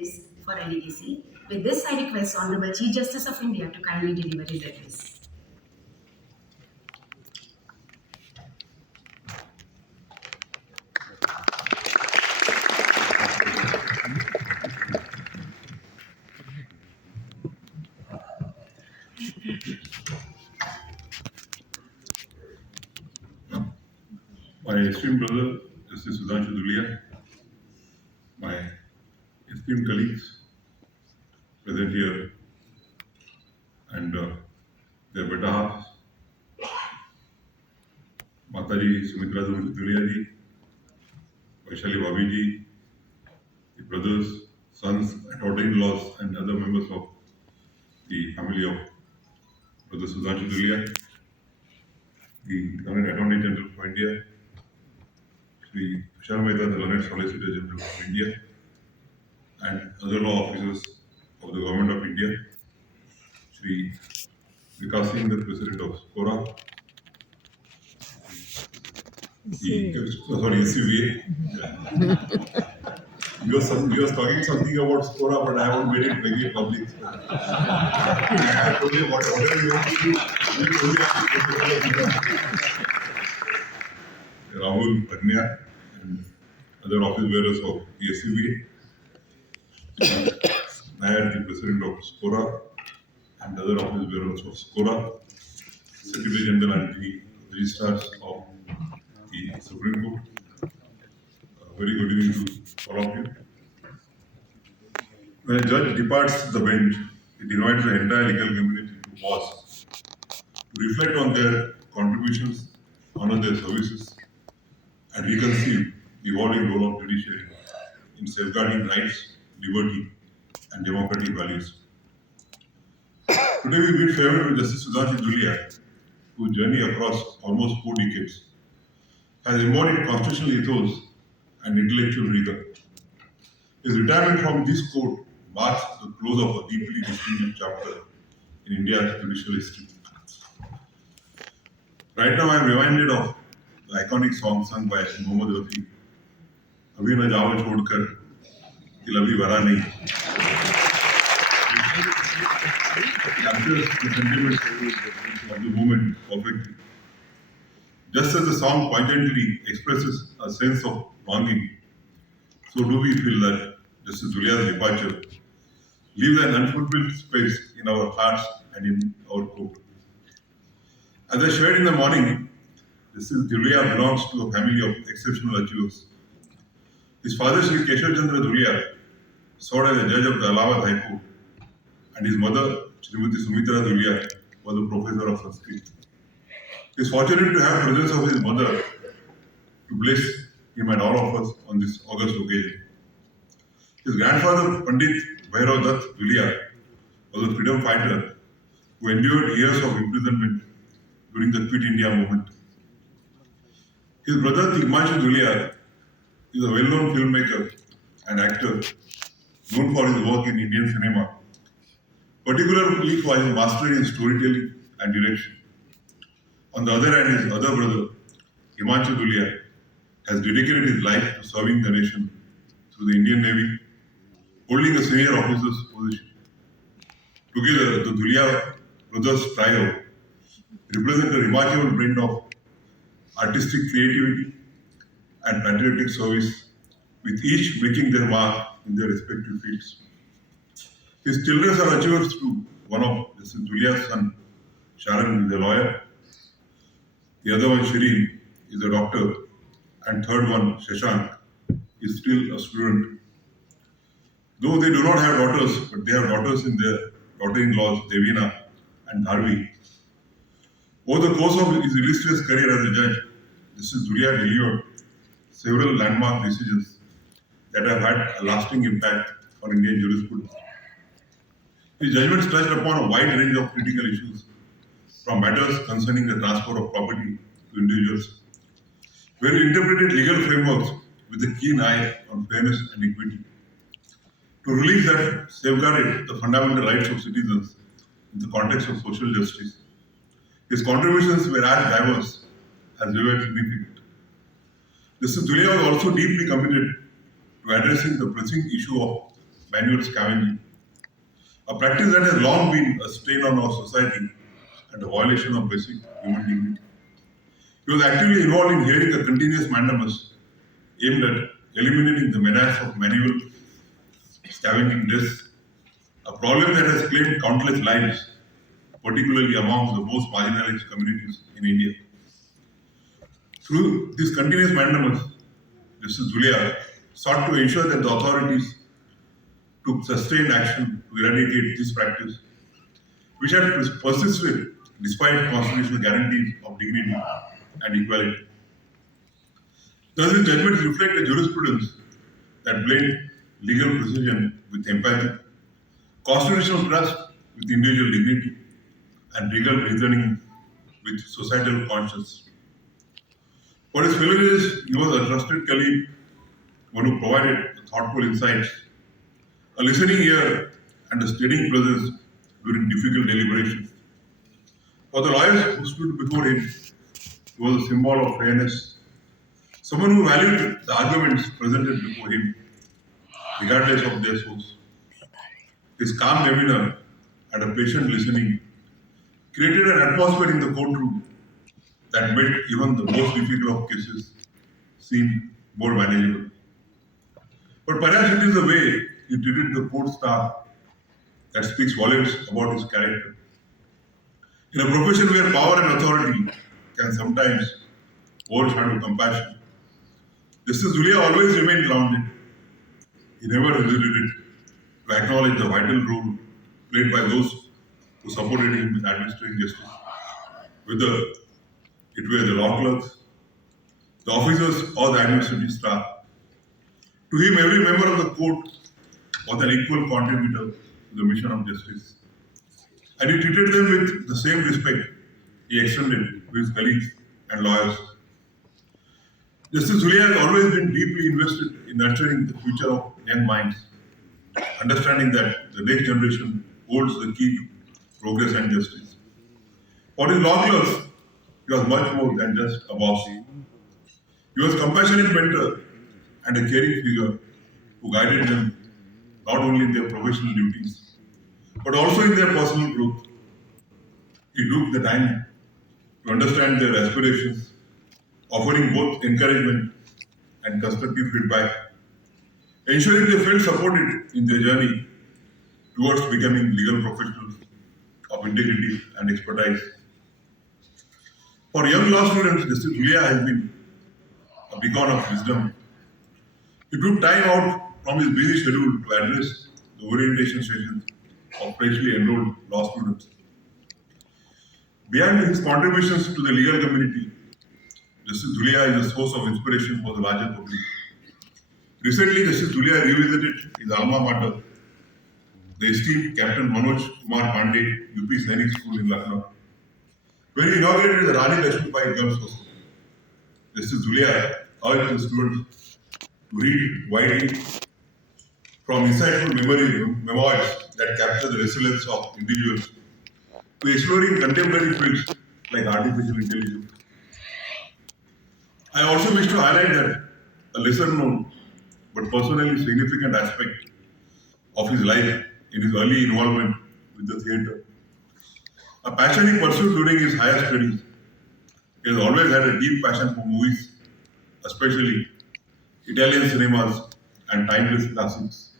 is for LEDC. With this, I request Honorable Chief Justice of India to kindly deliver his address. My esteemed brother, Justice Sudhanshu Dhulia, my esteemed colleagues present here, and their better halves, Mataji Sumitra Dhulia ji, Vaishali Bhabi ji, the brothers, sons, and daughter-in-laws, and other members of the family of Brother Sudhanshu Dhulia, the Government Attorney General of India, Sri Tushar Mehta, the Learned Solicitor General of India, and other law officers of the Government of India, Sri Vikas Singh, the President of SCBA, SCBA. You were talking something about SCBA, but I won't make it very public. I told you whatever you want to do, you only have to do. Rahul, Pragnya, and other office bearers of the SCBA. Nair, the President of SCBA, and other office bearers of SCBA, Secretary General and the registrars of the Supreme Court. Very good evening to all of you. When a judge departs the bench, it invites the entire legal community to pause, to reflect on their contributions, honor their services, and reconceive the evolving role of judiciary in safeguarding rights, liberty, and democratic values. Today we bid farewell to Justice Sudhanshu Dhulia, whose journey across almost 4 decades has embodied constitutional ethos and intellectual rigor. His retirement from this court marks the close of a deeply distinguished chapter in India's judicial history. Right now I am reminded of the iconic song sung by Mohammad Rafi, "Abhi na jao chhodkar, til abhi vara nahi." It captures the sentiments of the moment perfectly. Just as the song poignantly expresses a sense of longing, so do we feel that Justice Dhulia's departure leaves an unfulfilled space in our hearts and in our court. As I shared in the morning, Justice Dhulia belongs to a family of exceptional achievers. His father, Sri Keshav Chandra Dhulia, served as a judge of the Allahabad High Court, and his mother, Srimati Sumitra Dhulia, was a professor of Sanskrit. He is fortunate to have the presence of his mother to bless him and all of us on this august occasion. His grandfather, Pandit Bhairav Dutt Dhulia, was a freedom fighter who endured years of imprisonment during the Quit India movement. His brother, Himanshu Dhulia, is a well-known filmmaker and actor known for his work in Indian cinema, particularly for his mastery in storytelling and direction. On the other hand, his other brother, Himanshu Dhulia, has dedicated his life to serving the nation through the Indian Navy, holding a senior officer's position. Together, the Dhulia brothers trio represent a remarkable blend of artistic creativity and patriotic service, with each making their mark in their respective fields. His children are achievers too. One of Justice Dhulia's son, Sharan, is a lawyer. The other one, Shireen, is a doctor. And third one, Shashank, is still a student. Though they do not have daughters, but they have daughters in their daughter-in-laws, Devina and Dharvi. Over the course of his illustrious career as a judge, Justice Dhulia delivered several landmark decisions that have had a lasting impact on Indian jurisprudence. His judgments touched upon a wide range of critical issues, from matters concerning the transfer of property to individuals, where he interpreted legal frameworks with a keen eye on fairness and equity, to rulings that safeguarded the fundamental rights of citizens in the context of social justice. His contributions were as diverse as they were significant. Justice Dhulia was also deeply committed to addressing the pressing issue of manual scavenging, a practice that has long been a stain on our society and a violation of basic human dignity. He was actively involved in hearing a continuous mandamus aimed at eliminating the menace of manual scavenging deaths, a problem that has claimed countless lives, particularly among the most marginalized communities in India. Through this continuous mandamus, Justice Dhulia sought to ensure that the authorities took sustained action to eradicate this practice, which had persisted despite constitutional guarantees of dignity and equality. Thus, his judgments reflect a jurisprudence that blend legal precision with empathy, constitutional trust with individual dignity, and legal reasoning with societal conscience. For his fellow judges, he was a trusted colleague, one who provided thoughtful insights, a listening ear, and a steadying presence during difficult deliberations. For the lawyers who stood before him, he was a symbol of fairness, someone who valued the arguments presented before him, regardless of their source. His calm demeanor and a patient listening created an atmosphere in the courtroom that made even the most difficult of cases seem more manageable. But perhaps it is the way he treated the court staff that speaks volumes about his character. In a profession where power and authority can sometimes overshadow compassion, Justice Dhulia always remained grounded. He never hesitated to acknowledge the vital role played by those who supported him in administering justice, whether it were the law clerks, the officers, or the administrative staff. To him, every member of the court was an equal contributor to the mission of justice. And he treated them with the same respect he extended to his colleagues and lawyers. Justice Dhulia has always been deeply invested in nurturing the future of young minds, understanding that the next generation holds the key to progress and justice. For his law clerks, he was much more than just a boss. He was a compassionate mentor and a caring figure who guided them not only in their professional duties, but also in their personal growth. He took the time to understand their aspirations, offering both encouragement and constructive feedback, ensuring they felt supported in their journey towards becoming legal professionals of integrity and expertise. For young law students, Justice Dhulia has been a beacon of wisdom. He took time out from his busy schedule to address the orientation sessions of freshly enrolled law students. Beyond his contributions to the legal community, Justice Dhulia is a source of inspiration for the larger public. Recently, Justice Dhulia revisited his alma mater, the esteemed Captain Manoj Kumar Pandey, UP Sainik School in Lucknow. When he inaugurated the Rani Lakshmibai Girls Hostel, Justice Dhulia urged the students to read widely from insightful memoirs that capture the resilience of individuals to exploring contemporary fields like artificial intelligence. I also wish to highlight that a lesser known but personally significant aspect of his life in his early involvement with the theatre. A passion he pursued during his higher studies. He has always had a deep passion for movies, especially Italian cinemas and timeless classics.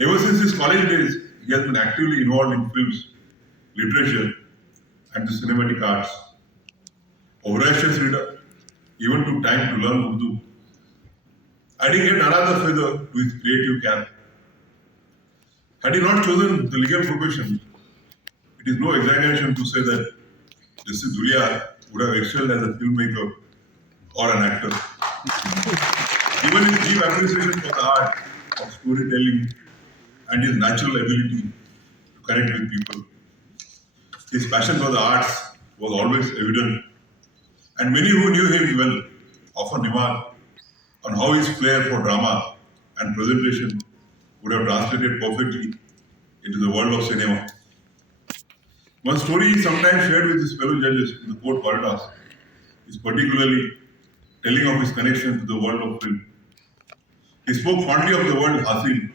Ever since his college days, he has been actively involved in films, literature, and the cinematic arts. A voracious reader, even took time to learn Urdu, adding yet another feather to his creative cap. Had he not chosen the legal profession, it is no exaggeration to say that Justice Dhulia would have excelled as a filmmaker or an actor. Given his deep appreciation for the art of storytelling and his natural ability to connect with people, his passion for the arts was always evident, and many who knew him well often remarked on how his flair for drama and presentation would have translated perfectly into the world of cinema. One story he sometimes shared with his fellow judges in the court corridors is particularly telling of his connection to the world of film. He spoke fondly of the word Hasil,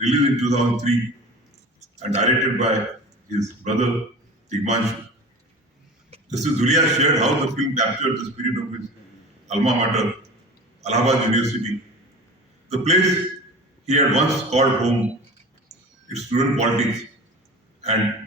released in 2003 and directed by his brother Himanshu. Justice Dhulia shared how the film captured the spirit of his alma mater, Allahabad University, the place he had once called home, its student politics, and